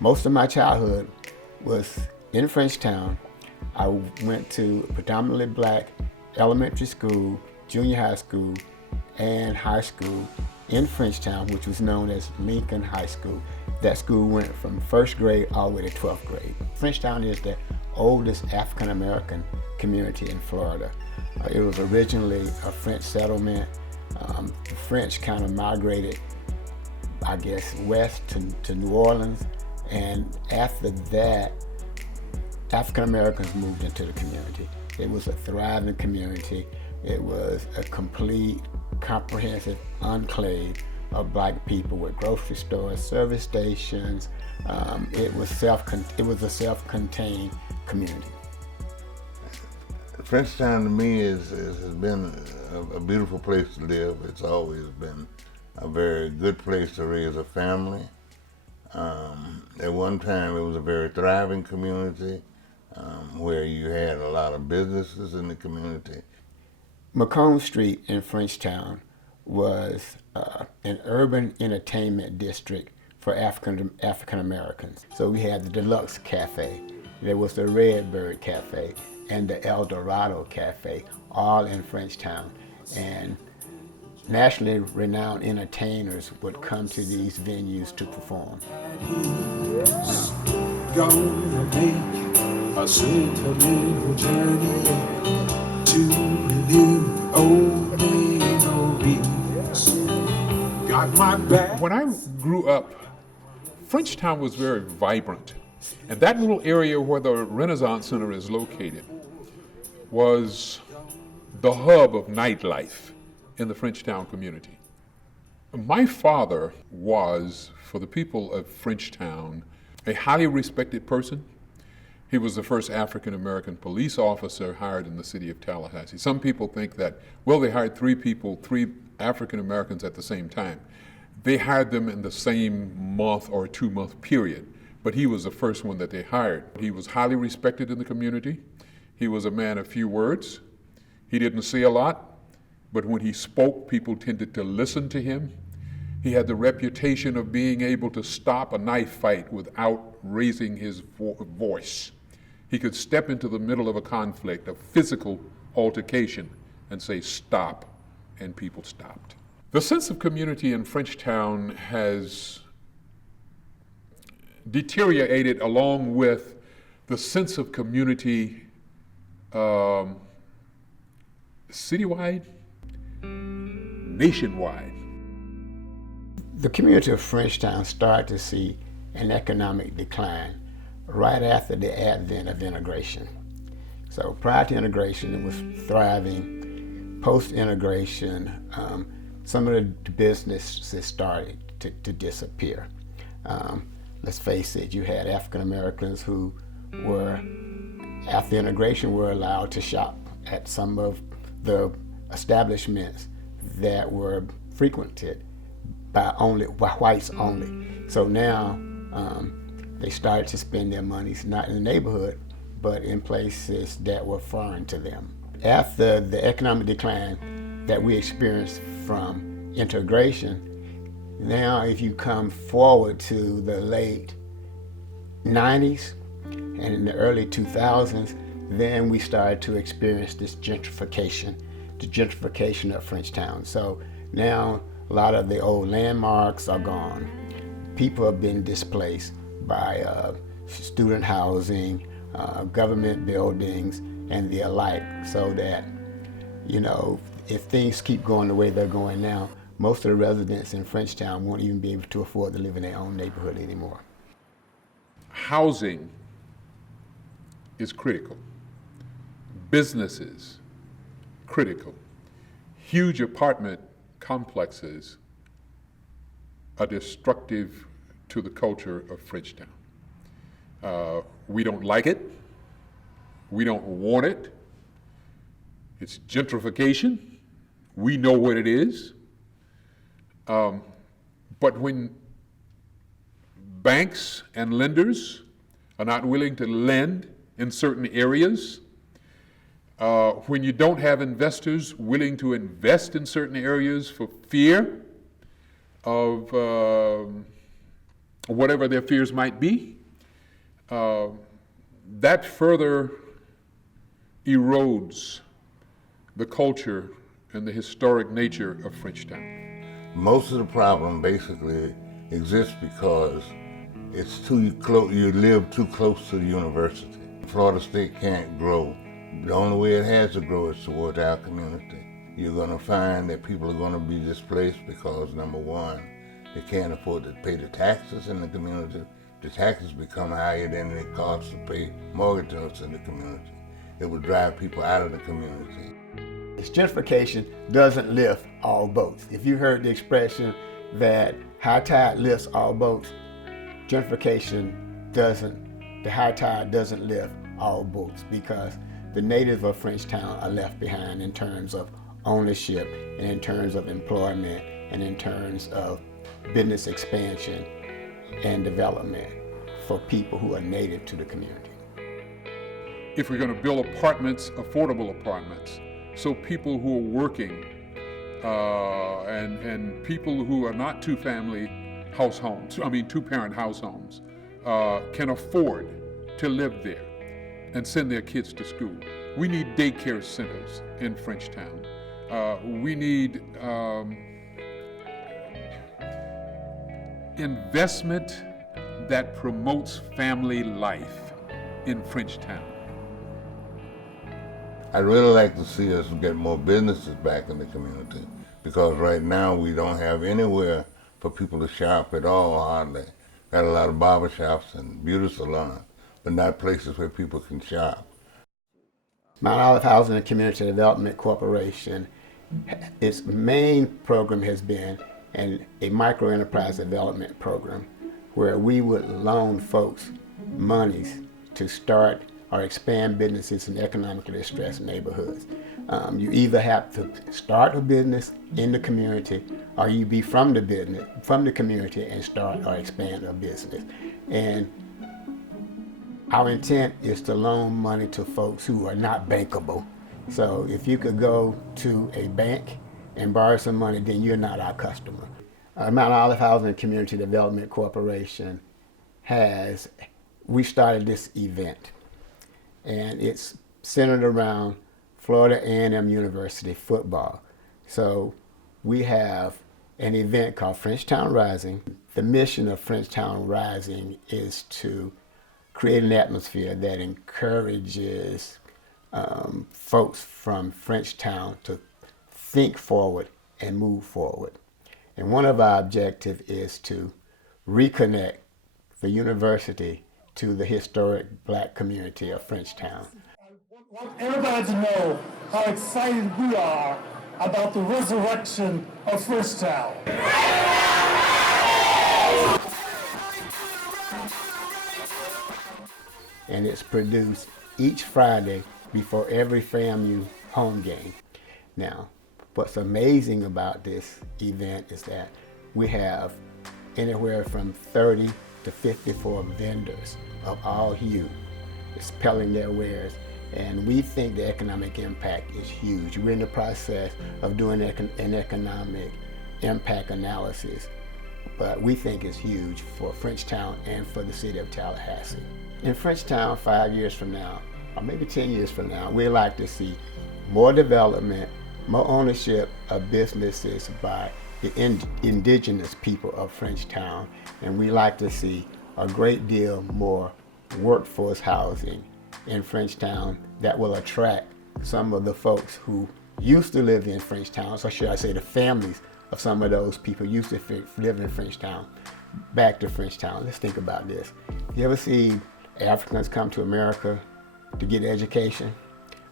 Most of my childhood was in Frenchtown. I went to predominantly black elementary school, junior high school, and high school in Frenchtown, which was known as Lincoln High School. That school went from first grade all the way to 12th grade. Frenchtown is the oldest African American community in Florida. It was originally a French settlement. The French kind of migrated, I guess, west to New Orleans, and after that, African Americans moved into the community. It was a thriving community. It was a complete, comprehensive enclave of black people with grocery stores, service stations. It was a self-contained community. Frenchtown to me has been a beautiful place to live. It's always been a very good place to raise a family. At one time it was a very thriving community where you had a lot of businesses in the community. Macomb Street in Frenchtown was an urban entertainment district for African Americans. So we had the Deluxe Cafe, there was the Redbird Cafe, and the El Dorado Cafe, all in Frenchtown. And nationally renowned entertainers would come to these venues to perform. Gonna make a sentimental journey to new old memories. Got my back. When I grew up, Frenchtown was very vibrant. And that little area where the Renaissance Center is located was the hub of nightlife in the Frenchtown community. My father was, for the people of Frenchtown, a highly respected person. He was the first African American police officer hired in the city of Tallahassee. Some people think that, well, they hired three African Americans at the same time. They hired them in the same month or 2-month period, but he was the first one that they hired. He was highly respected in the community. He was a man of few words. He didn't say a lot, but when he spoke, people tended to listen to him. He had the reputation of being able to stop a knife fight without raising his voice. He could step into the middle of a conflict, a physical altercation, and say, stop, and people stopped. The sense of community in Frenchtown has deteriorated along with the sense of community citywide, nationwide. The community of Frenchtown started to see an economic decline right after the advent of integration. So prior to integration, it was thriving. Post-integration, some of the businesses started to disappear. Let's face it, you had African Americans who were, after integration, were allowed to shop at some of the establishments that were frequented by whites only. So now they started to spend their monies not in the neighborhood, but in places that were foreign to them. After the economic decline that we experienced from integration, now if you come forward to the late 90s and in the early 2000s, then we started to experience this gentrification, the gentrification of Frenchtown. So now a lot of the old landmarks are gone. People have been displaced by student housing, government buildings, and the alike, so that, you know, if things keep going the way they're going now, most of the residents in Frenchtown won't even be able to afford to live in their own neighborhood anymore. Housing is critical. Businesses, critical. Huge apartment complexes are destructive to the culture of Frenchtown. We don't like it. We don't want it. It's gentrification. We know what it is. But when banks and lenders are not willing to lend in certain areas, when you don't have investors willing to invest in certain areas for fear of whatever their fears might be, that further erodes the culture and the historic nature of Frenchtown. Most of the problem basically exists because it's too close. You live too close to the university. Florida State can't grow. The only way it has to grow is towards our community. You're going to find that people are going to be displaced because, number one, they can't afford to pay the taxes in the community. The taxes become higher than it costs to pay mortgages in the community. It would drive people out of the community. Gentrification doesn't lift all boats. If you heard the expression that high tide lifts all boats, gentrification doesn't, the high tide doesn't lift all boats, because the natives of Frenchtown are left behind in terms of ownership and in terms of employment and in terms of business expansion and development for people who are native to the community. If we're going to build apartments, affordable apartments, so people who are working and people who are not two-parent house homes can afford to live there and send their kids to school. We need daycare centers in Frenchtown. We need investment that promotes family life in Frenchtown. I'd really like to see us get more businesses back in the community, because right now we don't have anywhere for people to shop at all, hardly. Got a lot of barber shops and beauty salons, but not places where people can shop. Mount Olive Housing and Community Development Corporation, its main program has been a micro-enterprise development program where we would loan folks monies to start or expand businesses in economically distressed neighborhoods. You either have to start a business in the community, or you be from the community and start or expand a business. And our intent is to loan money to folks who are not bankable. So if you could go to a bank and borrow some money, then you're not our customer. Mount Olive Housing and Community Development Corporation we started this event, and it's centered around Florida A&M University football. So we have an event called Frenchtown Rising. The mission of Frenchtown Rising is to create an atmosphere that encourages folks from Frenchtown to think forward and move forward. And one of our objectives is to reconnect the university to the historic Black community of Frenchtown. I want everybody to know how excited we are about the resurrection of Frenchtown. And it's produced each Friday before every FAMU home game. Now, what's amazing about this event is that we have anywhere from 30 to 54 vendors of all hue selling their wares, and we think the economic impact is huge. We're in the process of doing an economic impact analysis, but we think it's huge for Frenchtown and for the city of Tallahassee. In Frenchtown, 5 years from now, or maybe 10 years from now, we'd like to see more development, more ownership of businesses by the indigenous people of Frenchtown, and we like to see a great deal more workforce housing in Frenchtown that will attract some of the folks who used to live in Frenchtown, so should I say the families of some of those people used to live in Frenchtown, back to Frenchtown. Let's think about this. You ever see Africans come to America to get education?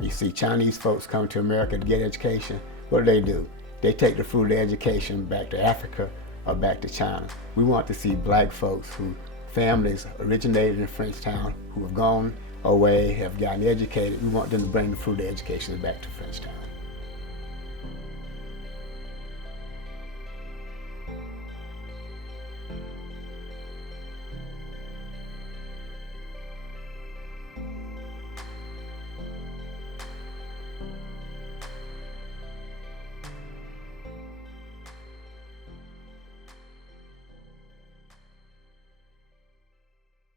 You see Chinese folks come to America to get education. What do? They take the fruit of their education back to Africa or back to China. We want to see Black folks who families originated in Frenchtown, who have gone away, have gotten educated. We want them to bring the fruit of their education back to Frenchtown.